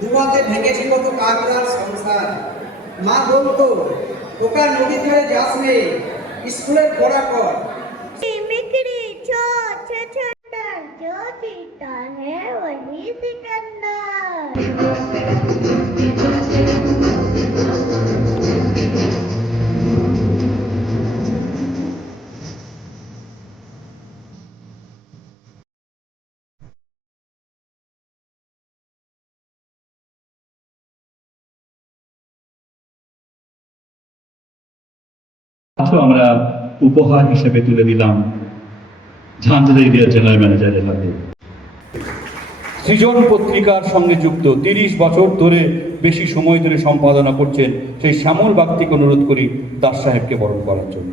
দুমাতে ভেঙেছে কত কাকড়ার সংসার। মা বলতো ওকা নদী ধরে যাস নে, স্কুলের পড়া কর। আমরা উপহার হিসেবে তুলে দিলাম ঝাঁঝরা এরিয়া জেনারেল ম্যানেজারের হাতে। সৃজন পত্রিকার সঙ্গে যুক্ত 30 বছর ধরে বেশি সময় ধরে সম্পাদনা করছেন সেই শ্যামল বাগদিকে অনুরোধ করি দাস সাহেবকে বরণ করার জন্য।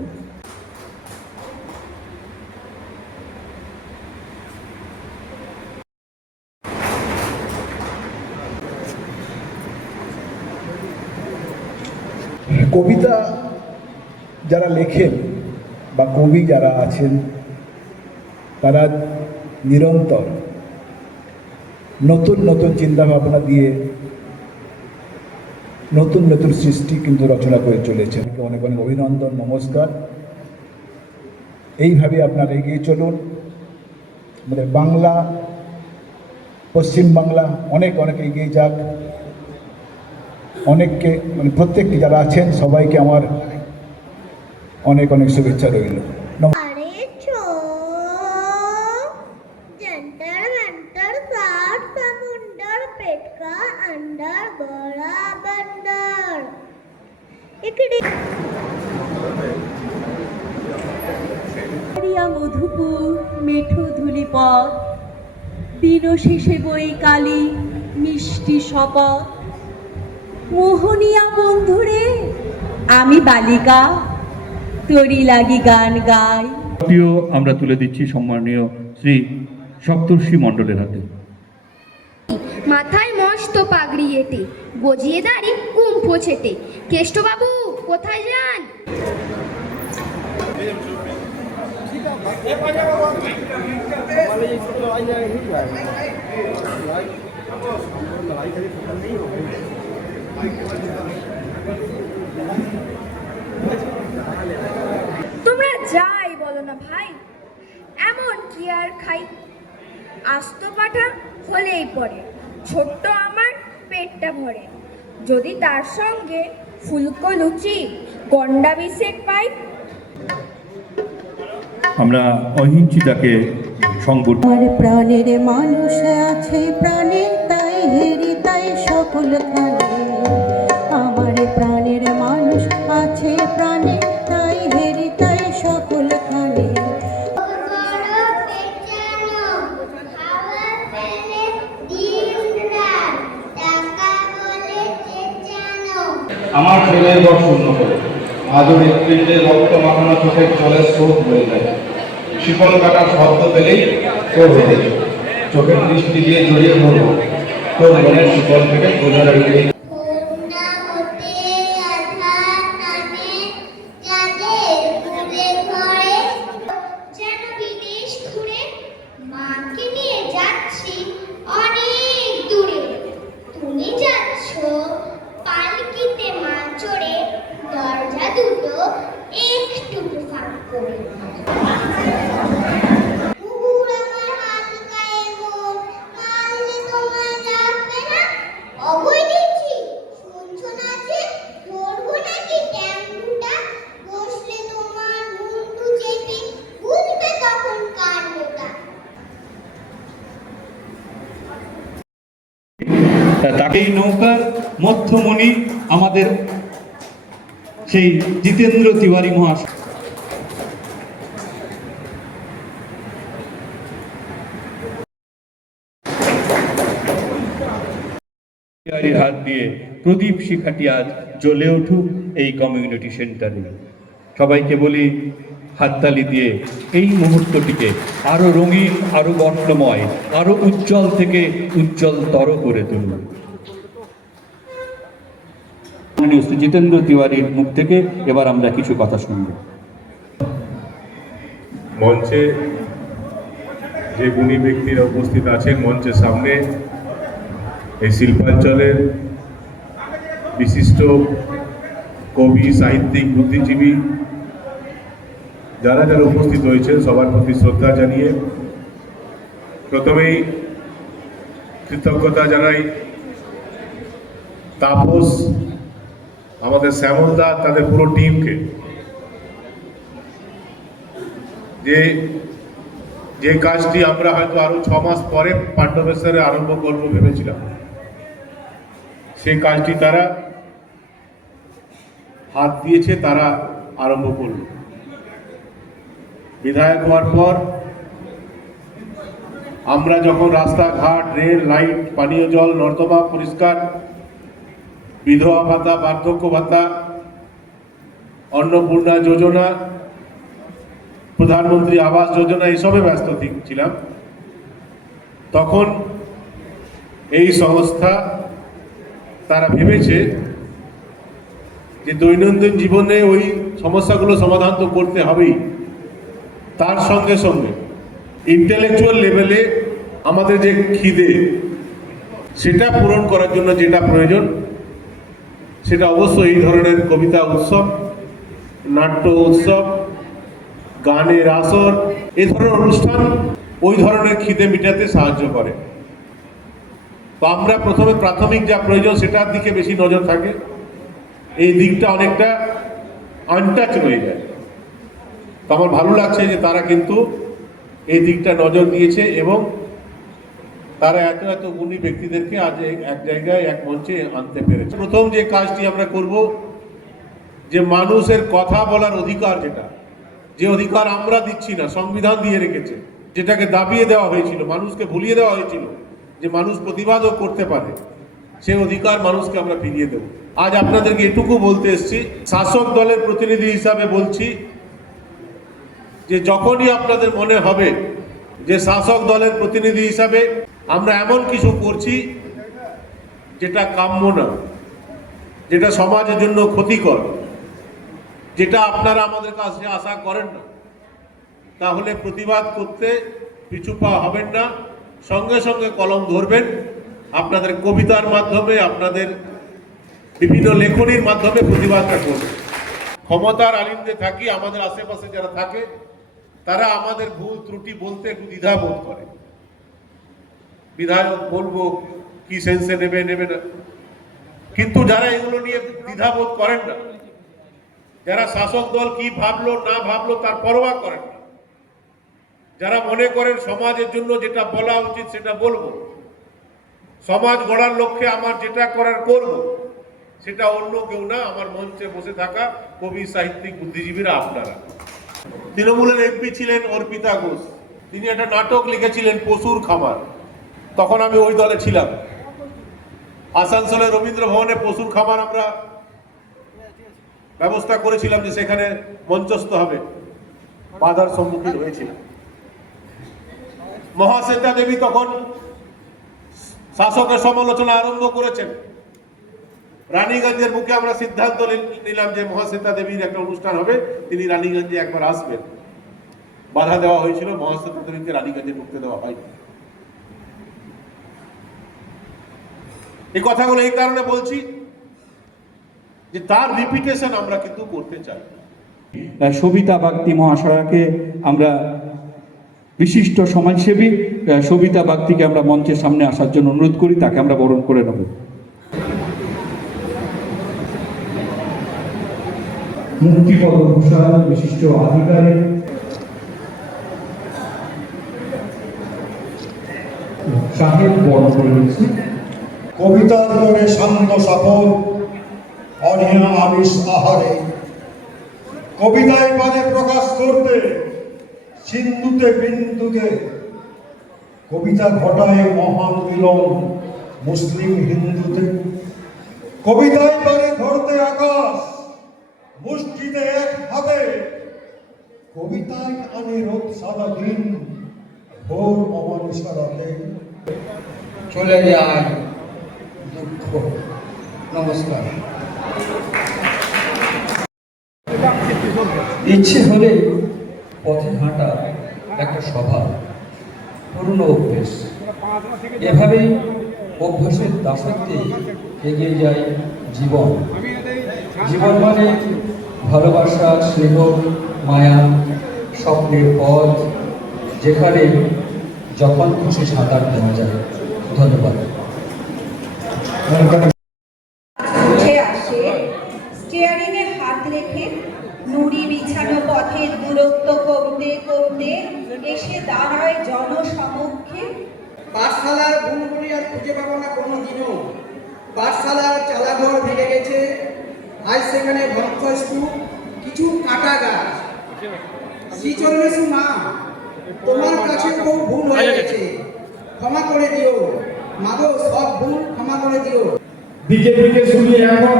কবিতা যারা লেখেন বা কবি যারা আছেন তারা নিরন্তর নতুন নতুন চিন্তাভাবনা দিয়ে নতুন নতুন সৃষ্টি কিন্তু রচনা করে চলেছেন। অনেক অনেক অভিনন্দন, নমস্কার। এইভাবে আপনারা এগিয়ে চলুন। আমাদের বাংলা, পশ্চিম বাংলা অনেক অনেক এগিয়ে যাক। অনেককে প্রত্যেকটি যারা আছেন সবাইকে আমার অনেক অনেক শুভেচ্ছা রইল। মধুপুর মেঠো ধুলিপথ, দিন শেষে বই কালী মিষ্টি শপথ। মোহনিয়া বন্ধুরে আমি বালিকা, তোরি লাগি গান গাই। আমরা তুলে দিচ্ছি সম্মানীয় শ্রী সপ্তর্ষি মণ্ডলের হাতে। মাথায় মস্ত পাগড়ি এঁটে, গজিয়ে দাঁড়ি কুম্ফো ছেটে, কেষ্টবাবু কোথায় যান? তোমরা যাই বলো না ভাই, এমন কি আর খাই? আস্ত পাঠা হলেই পড়ে, ছোট্ট আমার পেটটা ভরে। যদি তার সঙ্গে ফুলকো লুচি গন্ডা বিশেক পাই। আমরা অহিংসিতাকে সংবর্ধনা। আমার প্রাণের মানুষ আছে প্রাণে, তাই হেরি তাই সকল খানে। আমার প্রাণের মানুষ আছে প্রাণে, তাই হেরি তাই সকল খানে। আমার ছেলের ঘর শূন্য করে আদর হৃৎপিণ্ডে রক্ত মাখানো চোখের জলের স্রোত বয়ে যায়। শিকল কাটার শব্দ পেলেই তোর হয়ে চোখের দৃষ্টি দিয়ে জড়িয়ে ধরব তোর মনের শিকল থেকে বোঝা রাখবে। তাকে নৌকার মধ্যমণি আমাদের সেই জিতেন্দ্র তিওয়ারি মহাশয় হাত দিয়ে প্রদীপ শিখাটি আজ জ্বলে উঠুক এই কমিউনিটি সেন্টারে। সবাইকে বলি হাততালি দিয়ে এই মুহূর্তটিকে আরো রঙিন, আরো বর্ণময়, আরো উজ্জ্বল থেকে উজ্জ্বলতর করে তুলুন। শ্রী জিতেন্দ্র তিওয়ারির মুখ থেকে এবার আমরা কিছু কথা শুনব। মঞ্চে যে গুণী ব্যক্তিরা উপস্থিত আছেন মঞ্চের সামনে, এই শিল্পাঞ্চলের বিশিষ্ট কবি, সাহিত্যিক, বুদ্ধিজীবী যারা যারা উপস্থিত হয়েছেন সবার প্রতি শ্রদ্ধা জানিয়ে প্রথমেই কৃতজ্ঞতা জানাই তাপস, আমাদের শ্যামলদা, তাদের পুরো টিমকে, যে কাজটি আমরা হয়তো আরো 6 মাস পরে পাণ্ডবেশ্বরে আরম্ভ করবো ভেবেছিলাম, সেই কাজটি তারা হাত দিয়েছে, তারা আরম্ভ করল। বিধায়ক হওয়ার পর আমরা যখন রাস্তাঘাট, রেল লাইট, পানীয় জল, নর্দমা পরিষ্কার, বিধবা ভাতা, বার্ধক্য ভাতা, অন্নপূর্ণা যোজনা, প্রধানমন্ত্রী আবাস যোজনা এসবে ব্যস্ত ছিলাম, তখন এই সংস্থা তারা ভেবেছে যে দৈনন্দিন জীবনে ওই সমস্যাগুলো সমাধান তো করতে হবেই, তার সঙ্গে সঙ্গে ইন্টেলেকচুয়াল লেভেলে আমাদের যে খিদে সেটা পূরণ করার জন্য যেটা প্রয়োজন সেটা অবশ্যই এই ধরনের কবিতা উৎসব, নাট্য উৎসব, গানের আসর, এই ধরনের অনুষ্ঠান ওই ধরনের খিদে মেটাতে সাহায্য করে। তো আমরা প্রথমে প্রাথমিক যা প্রয়োজন সেটার দিকে বেশি নজর থাকে, এই দিকটা অনেকটা আনটাচ রয়ে যায়। তো আমার ভালো লাগছে যে তারা কিন্তু এই দিকটা নজর দিয়েছে এবং তারা এত এত গুণী ব্যক্তিদেরকে আজ এক জায়গায় এক মঞ্চে আনতে পেরেছে। প্রথম যে কাজটি আমরা করব, যে মানুষের কথা বলার অধিকার, যে অধিকার আমরা দিচ্ছি না, সংবিধান দিয়ে রেখেছে, যেটাকে দাবিয়ে দেওয়া হয়েছিল, মানুষকে ভুলিয়ে দেওয়া হয়েছিল যে মানুষ প্রতিবাদও করতে পারে, সেই অধিকার মানুষকে আমরা ফিরিয়ে দেব। আজ আপনাদেরকে এটুকু বলতে এসেছি, শাসক দলের প্রতিনিধি হিসাবে বলছি যে যখনই আপনাদের মনে হবে যে শাসক দলের প্রতিনিধি হিসাবে আমরা এমন কিছু করছি যেটা কাম্য না, যেটা সমাজের জন্য ক্ষতিকর, যেটা আপনারা আমাদের কাছে আশা করেন না, তাহলে প্রতিবাদ করতে পিছু পা হবেন না, সঙ্গে সঙ্গে কলম ধরবেন, আপনাদের কবিতার মাধ্যমে, আপনাদের বিভিন্ন লেখনীর মাধ্যমে প্রতিবাদটা করবেন। ক্ষমতার আলিন্দে থাকি, আমাদের আশেপাশে যারা থাকে তারা আমাদের ভুল ত্রুটি বলতে একটু দ্বিধাবোধ করে, বিধায়ক বলবো কি সেন্সে নেবে না, কিন্তু যারা এগুলো নিয়ে দ্বিধাবোধ করেন না, যারা শাসক দল কি ভাবলো না ভাবলো তার পরোয়া করেন না, যারা মনে করেন সমাজের জন্য যেটা বলা উচিত সেটা বলবো, সমাজ গড়ার লক্ষ্যে আমার যেটা করার করব, সেটা অন্য কেউ না, আমার মঞ্চে বসে থাকা কবি, সাহিত্যিক, বুদ্ধিজীবীরা আপনারা। তৃণমূলের এমপি ছিলেন অর্পিতা ঘোষ, তিনি একটা নাটক লিখেছিলেন পশুর খামার, তখন আমি ওই দলে ছিলাম। আসানসোলের রবীন্দ্র ভবনে পশুর খামার আমরা ব্যবস্থা করেছিলাম যে সেখানে মঞ্চস্থ হবে, বাধার সম্মুখীন হয়েছিলাম। মহাশ্বেতা দেবী তখন শাসকের সমালোচনা আরম্ভ করেছেন, রানীগঞ্জের বুকে আমরা সিদ্ধান্ত নিলাম যে মহাশ্বেতা দেবীর একটা অনুষ্ঠান হবে, তিনি রানীগঞ্জে একবার আসবেন। বাধা দেওয়া হয়েছিল, মহাশ্বেতা দেবীকে রানীগঞ্জে ঢুকতে দেওয়া হয়নি। এই কথাগুলো এই কারণে বলছি যে তার রিপিটেশন আমরা কিন্তু করতে চাই। সবিতা বাগদি মহাশয়াকে আমরা, বিশিষ্ট সমাজসেবী সবিতা বাগদিকে আমরা মঞ্চের সামনে আসার জন্য অনুরোধ করি, তাকে আমরা বরণ করে নেব। মুক্তিপদ ভূষণ বিশিষ্ট আধিকারিক সাহেব বরণ করে নিয়েছি। কবিতার করে শান্ত সাফল অনিয়া আমিষ আহারে, কবিতায় পারে প্রকাশ করতে সিন্ধুতে বিন্দুতে, কবিতা ঘটায় মহান মিলন মুসলিম হিন্দুতে, কবিতায় পারে ধরতে আকাশ মুষ্টিতে এক হাতে, কবিতায় আনে রোদ সাদা দিন ভোর অমানুষা রাতে। চলে যায় দুঃখ। নমস্কার। ইচ্ছে হলে পথে হাঁটা একটা স্বভাব, পুরনো অভ্যেস। এভাবেই অভ্যাসের দাসত্বে এগিয়ে যায় জীবন। জীবন মানে ভালোবাসা, স্নেহ, মায়া, স্বপ্নের পথ, যেখানে যখন খুশি সাঁতার দেওয়া যায়। ধন্যবাদ। উঠে আসে স্টিয়ারিংয়ে হাত রেখে, নুড়ি বিছানো পথের দূরত্ব কমতে কমতে এসে দাঁড়ায় জনসমক্ষে। পাঠশালার বুনবুনি আর খুঁজে পাবো না কোনোদিনও। পাঠশালার চালাঘর ভেঙে গেছে, আজ সেখানে ধ্বংসস্তূপ, কিছু কাটা গাছ। শ্রীচন্দ্রেশু মা, তোমার কাছে খুব ভুল হয়ে গেছে, ক্ষমা করে দিও মাগো, সব ভুল ক্ষমা করে দিও। দিকে দিকে শুনি এখনো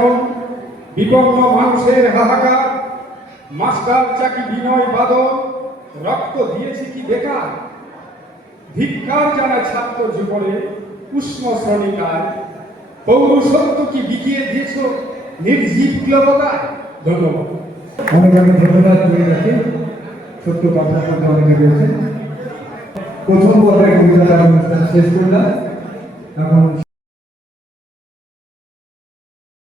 বিপন্ন মানুষের হাহাকার, মাস্টার চাকি বিনয় বাদল, রক্ত দিয়েছে কি বেকার। ধিক্কার জানায় ছাত্র জীবনে উষ্ণ শ্রমিকার, পৌরসত্ব কি বিকিয়ে দিয়েছ নির্জীব ক্লবতায়। ধন্যবাদ। অনেক অনেক ধন্যবাদ করে রাখি। ছোট্ট কথার মধ্যে অনেকে রয়েছেন। প্রথম পর্যায়ে কবিতা অনুষ্ঠান শেষ করলাম। এখন